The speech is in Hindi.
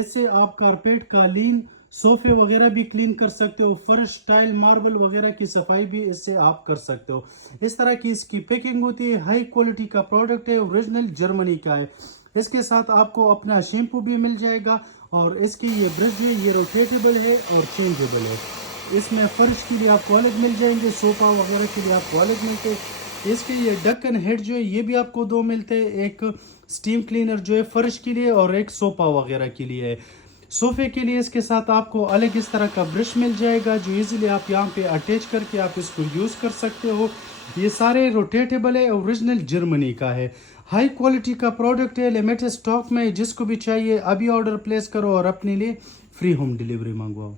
इससे आप कारपेट, कालीन, सोफे वगैरह भी क्लीन कर सकते हो। फर्श, टाइल, मार्बल वगैरह की सफाई भी इससे आप कर सकते हो। इस तरह की इसकी पैकिंग होती है। हाई क्वालिटी का प्रोडक्ट है, ओरिजिनल जर्मनी का है। इसके साथ आपको अपना शैम्पू भी मिल जाएगा और इसकी ये ब्रश जो है ये रोटेटेबल है और चेंजेबल है। इसमें फर्श के लिए आपको अलग मिल जाएंगे, सोफा वगैरह के लिए आपको अलग मिलते हैं। इसके ये ढक्कन हेड जो है ये भी आपको दो मिलते हैं, एक स्टीम क्लीनर जो है फर्श के लिए और एक सोफा वगैरह के लिए है। सोफे के लिए इसके साथ आपको अलग इस तरह का ब्रश मिल जाएगा जो इजीली आप यहाँ पे अटैच करके आप इसको यूज़ कर सकते हो। ये सारे रोटेटेबल है, ओरिजिनल जर्मनी का है, हाई क्वालिटी का प्रोडक्ट है, लिमिटेड स्टॉक में। जिसको भी चाहिए अभी ऑर्डर प्लेस करो और अपने लिए फ्री होम डिलीवरी मंगवाओ।